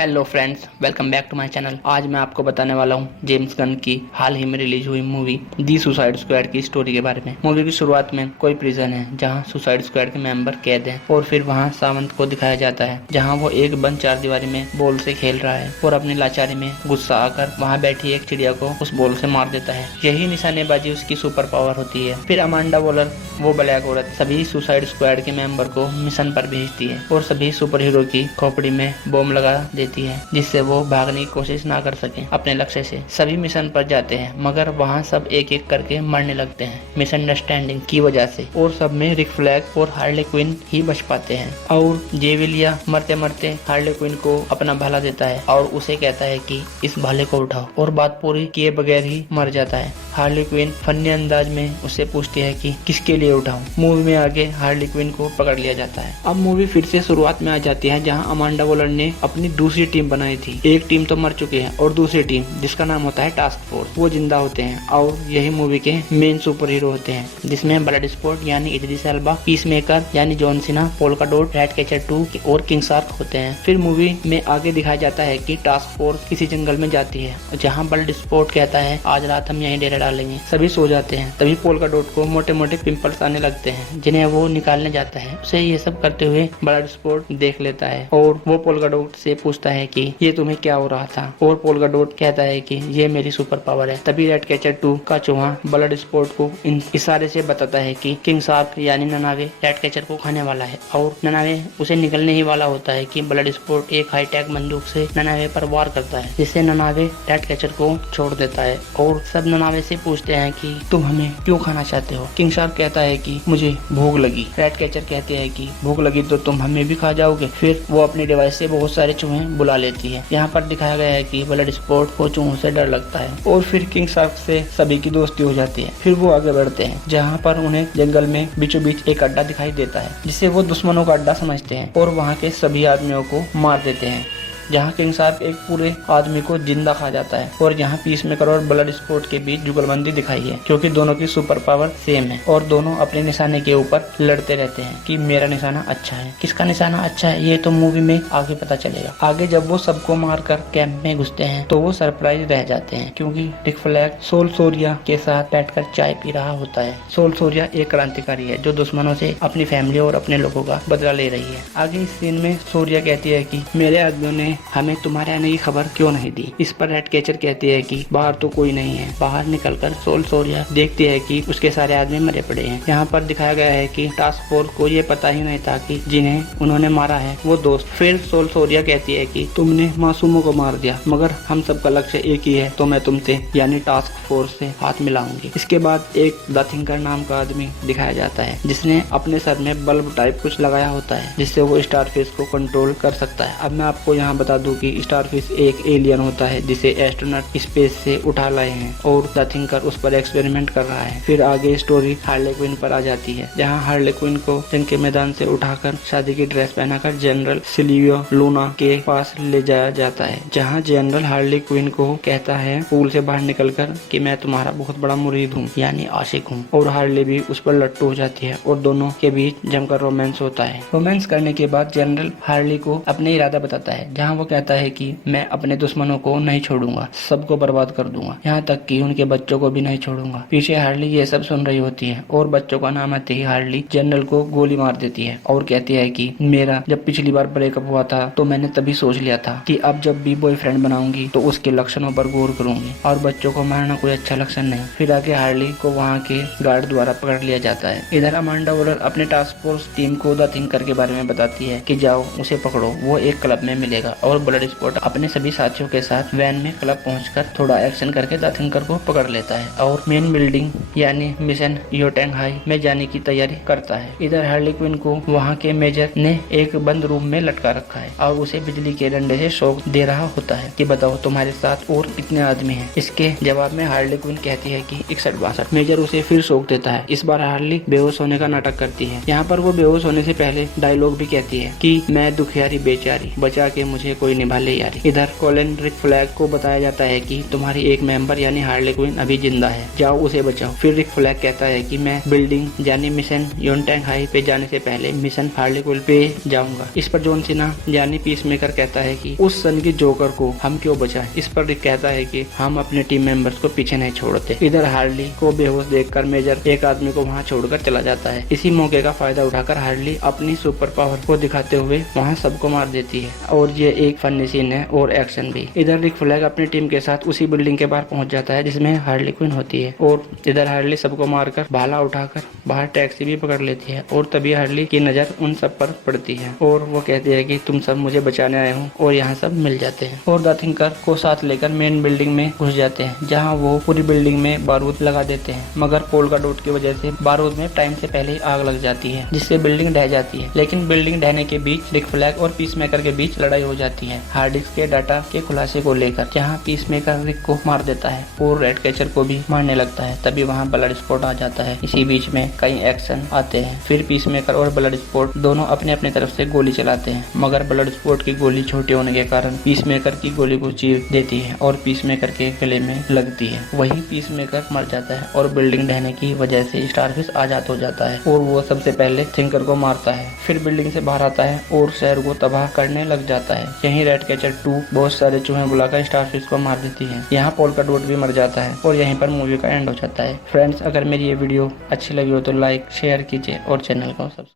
Hello friends, welcome back to my channel. आज मैं आपको बताने वाला हूँ जेम्स गन की हाल ही में रिलीज हुई मूवी दी सुसाइड स्क्वाड की स्टोरी के बारे में। मूवी की शुरुआत में कोई प्रिजन है जहाँ सुसाइड स्क्वाड के मेंबर कैद हैं और फिर वहाँ सावंत को दिखाया जाता है जहाँ वो एक बंद चारदीवारी में बॉल से खेल रहा है और अपनी लाचारी में गुस्सा आकर वहाँ बैठी एक चिड़िया को उस बॉल से मार देता है। यही निशानेबाजी उसकी सुपर पावर होती है। फिर अमांडा वॉलर, वो ब्लैक औरत, सभी सुसाइड स्क्वाड के मेंबर को मिशन पर भेजती है और सभी सुपर हीरो की खोपड़ी में बॉम्ब लगा देती है जिससे वो भागने की कोशिश ना कर सके अपने लक्ष्य से। सभी मिशन पर जाते हैं मगर वहाँ सब एक एक करके मरने लगते हैं मिसअंडरस्टैंडिंग की वजह से, और सब में रिक फ्लैग और हार्ले क्विन ही बच पाते हैं। और जेविलिया मरते मरते हार्ले क्विन को अपना भाला देता है और उसे कहता है कि इस भाले को उठाओ, और बात पूरी किए बगैर ही मर जाता है। हार्ले क्विन फनी अंदाज में उससे पूछती है कि किसके लिए उठाऊं। मूवी में आगे हार्ले क्विन को पकड़ लिया जाता है। अब मूवी फिर से शुरुआत में आ जाती है जहां अमांडा वॉलर ने अपनी दूसरी टीम बनाई थी। एक टीम तो मर चुके हैं और दूसरी टीम जिसका नाम होता है टास्क फोर्स, वो जिंदा होते हैं और यही मूवी के मेन सुपर हीरो होते हैं, जिसमें ब्लड स्पोर्ट यानी इद्रिस एल्बा, पीस मेकर यानी John Cena, polka dot, rat catcher 2 और किंग शार्क होते हैं। फिर मूवी में आगे दिखाया जाता है कि टास्क फोर्स किसी जंगल में जाती है जहाँ ब्लड स्पोर्ट कहता है आज रात हम यहीं डेरा डालेंगे। सभी सो जाते हैं। तभी पोल्का डॉट को मोटे मोटे पिंपल्स आने लगते हैं जिन्हें वो निकालने जाता है। उसे ये सब करते हुए ब्लड स्पोर्ट देख लेता है और वो पोल्का डॉट से पूछता है कि ये तुम्हें क्या हो रहा था, और पोल्का डॉट कहता है कि ये मेरी सुपर पावर है। तभी रेड कैचर 2 का चूहा ब्लड स्पोर्ट को इन इशारे से बताता है कि किंग शार्क यानी ननावे रेड कैचर को खाने वाला है, और ननावे उसे निकलने ही वाला होता है कि ब्लड स्पोर्ट एक हाईटेक बंदूक से ननावे पर वार करता है जिससे ननावे रेड कैचर को छोड़ देता है। और सब ननावे से पूछते हैं कि तुम हमें क्यों खाना चाहते हो। किंग शार्क कहता है कि मुझे भूख लगी। रेड कैचर कहते हैं कि भूख लगी तो तुम हमें भी खा जाओगे। फिर वो अपनी डिवाइस से बहुत सारे चूहे बुला लेती है। यहाँ पर दिखाया गया है कि ब्लड स्पोर्ट को चूहों से डर लगता है और फिर किंग शार्क से सभी की दोस्ती हो जाती है। फिर वो आगे बढ़ते हैं जहाँ पर उन्हें जंगल में बीचों बीच एक अड्डा दिखाई देता है जिसे वो दुश्मनों का अड्डा समझते हैं और वहाँ के सभी आदमियों को मार देते हैं। जहाँ किंग शार्क एक पूरे आदमी को जिंदा खा जाता है। और यहाँ पीस मेकर और ब्लड स्पोर्ट के बीच जुगलबंदी दिखाई है क्योंकि दोनों की सुपर पावर सेम है और दोनों अपने निशाने के ऊपर लड़ते रहते हैं कि मेरा निशाना अच्छा है, किसका निशाना अच्छा है ये तो मूवी में आगे पता चलेगा। आगे जब वो सबको मार कर कैंप में घुसते हैं तो वो सरप्राइज रह जाते हैं क्योंकि रिक फ्लैग सोल सोरिया के साथ बैठकर चाय पी रहा होता है। सोल सोरिया एक क्रांतिकारी है जो दुश्मनों से अपनी फैमिली और अपने लोगों का बदला ले रही है। आगे इस सीन में सोरिया कहती है कि मेरे आदमियों ने हमें तुम्हारे आने की खबर क्यों नहीं दी। इस पर रेड कैचर कहती है कि बाहर तो कोई नहीं है। बाहर निकलकर सोल सोरिया देखती है कि उसके सारे आदमी मरे पड़े हैं। यहाँ पर दिखाया गया है कि टास्क फोर्स को ये पता ही नहीं था कि जिन्हें उन्होंने मारा है वो दोस्त। फिर सोल सोरिया कहती है कि तुमने मासूमों को मार दिया मगर हम सबका लक्ष्य एक ही है, तो मैं तुमसे यानी टास्क फोर्स से हाथ मिलाऊंगी। इसके बाद एक द थिंकर नाम का आदमी दिखाया जाता है जिसने अपने सर में बल्ब टाइप कुछ लगाया होता है जिससे वो स्टारफिश को कंट्रोल कर सकता है। अब मैं आपको यहाँ बता दूं कि स्टारफिश एक एलियन होता है जिसे एस्ट्रोनॉट स्पेस से उठा लाए हैं और द थिंकर उस पर एक्सपेरिमेंट कर रहा है। फिर आगे स्टोरी हार्ले क्विन पर आ जाती है जहाँ हार्ले क्विन को जंग के मैदान से उठाकर शादी की ड्रेस पहनाकर जनरल सिल्वियो लूना के पास ले जाया जाता है, जहाँ जनरल हार्ले क्विन को कहता है पूल से बाहर निकलकर कि मैं तुम्हारा बहुत बड़ा मुरीद हूँ यानी आशिक हूँ, और हार्ले भी उस पर लट्टू हो जाती है और दोनों के बीच जमकर रोमांस होता है। रोमांस करने के बाद जनरल हार्ले को अपने इरादा बताता है जहाँ वो कहता है कि मैं अपने दुश्मनों को नहीं छोड़ूंगा, सबको बर्बाद कर दूंगा, यहाँ तक कि उनके बच्चों को भी नहीं छोड़ूंगा। पीछे हार्ली ये सब सुन रही होती है और बच्चों का नाम आते ही हार्ली जनरल को गोली मार देती है और कहती है कि मेरा जब पिछली बार ब्रेकअप हुआ था तो मैंने तभी सोच लिया था कि अब जब भी बॉयफ्रेंड बनाऊंगी तो उसके लक्षणों पर गौर करूंगी और बच्चों को मारना कोई अच्छा लक्षण नहीं। फिर आगे हार्ली को वहाँ के गार्ड द्वारा पकड़ लिया जाता है। इधर अमांडा वॉलर अपने टास्क फोर्स टीम को द थिंकर के बारे में बताती है कि जाओ उसे पकड़ो, वो एक क्लब में मिलेगा। और ब्लड स्पोर्ट अपने सभी साथियों के साथ वैन में क्लब पहुंचकर थोड़ा एक्शन करके द थिंकर को पकड़ लेता है और मेन बिल्डिंग यानी मिशन योटेंगहाई में जाने की तैयारी करता है। इधर हार्ले क्विन को वहां के मेजर ने एक बंद रूम में लटका रखा है और उसे बिजली के डंडे से शॉक दे रहा होता है कि बताओ तुम्हारे साथ और कितने आदमी हैं। इसके जवाब में हार्ले क्विन कहती है कि 61-62। मेजर उसे फिर शॉक देता है। इस बार हार्ले बेहोश होने का नाटक करती है। यहाँ पर वो बेहोश होने से पहले डायलॉग भी कहती है कि मैं दुखियारी बेचारी, बचा के मुझे तुझे कोई निभा ले यारी। इधर कोलिन रिक फ्लैग को बताया जाता है कि तुम्हारी एक मेंबर यानी हार्ले क्विन अभी जिंदा है, जाओ उसे बचाओ। फिर रिक फ्लैग कहता है कि मैं बिल्डिंग यानी मिशन योनटैंग हाई पे जाने से पहले मिशन हार्ले क्विन पे जाऊंगा। इस पर जॉन सीना यानी पीसमेकर कहता है कि उस सन की जोकर को हम क्यों बचाएं। इस पर रिक कहता है कि हम अपने टीम मेंबर्स को पीछे नहीं छोड़ते। इधर हार्ली को बेहोश देखकर मेजर एक आदमी को वहां छोड़कर चला जाता है। इसी मौके का फायदा उठाकर हार्ली अपनी सुपर पावर को दिखाते हुए वहां सबको मार देती है और ये एक फनी सीन है और एक्शन भी। इधर रिक फ्लैग अपनी टीम के साथ उसी बिल्डिंग के बाहर पहुंच जाता है जिसमें हार्ली क्विन होती है और इधर हार्ली सबको मारकर भाला उठाकर बाहर टैक्सी भी पकड़ लेती है और तभी हार्ली की नजर उन सब पर पड़ती है और वो कहती है कि तुम सब मुझे बचाने आए हो और यहाँ सब मिल जाते हैं और द थिंकर को साथ लेकर मेन बिल्डिंग में घुस जाते हैं जहाँ वो पूरी बिल्डिंग में बारूद लगा देते हैं, मगर पोल्का डॉट की वजह से बारूद में टाइम से पहले ही आग लग जाती है जिससे बिल्डिंग ढह जाती है। लेकिन बिल्डिंग ढहने के बीच रिक फ्लैग और पीसमेकर के बीच लड़ाई हो जाती है हार्ड डिस्क के डाटा के खुलासे को लेकर, जहाँ पीसमेकर रिक को मार देता है और रेड कैचर को भी मारने लगता है। तभी वहाँ ब्लड स्पॉट आ जाता है। इसी बीच में कई एक्शन आते हैं। फिर पीसमेकर और ब्लड स्पॉट दोनों अपने अपने तरफ से गोली चलाते हैं, मगर ब्लड स्पॉट की गोली छोटी होने के कारण पीसमेकर की गोली को चीर देती है और पीसमेकर के गले में लगती है। वहीं पीसमेकर मर जाता है और बिल्डिंग ढहने की वजह से स्टारफिश आजाद हो जाता है और वो सबसे पहले थिंकर को मारता है। फिर बिल्डिंग से बाहर आता है और शहर को तबाह करने लग जाता है। यहीं रेड कैचर 2 बहुत सारे चूहे बुलाकर स्टारफिश को मार देती है। यहाँ पोल्का डॉट भी मर जाता है और यहीं पर मूवी का एंड हो जाता है। फ्रेंड्स, अगर मेरी ये वीडियो अच्छी लगी हो तो लाइक शेयर कीजिए और चैनल को सब्सक्राइब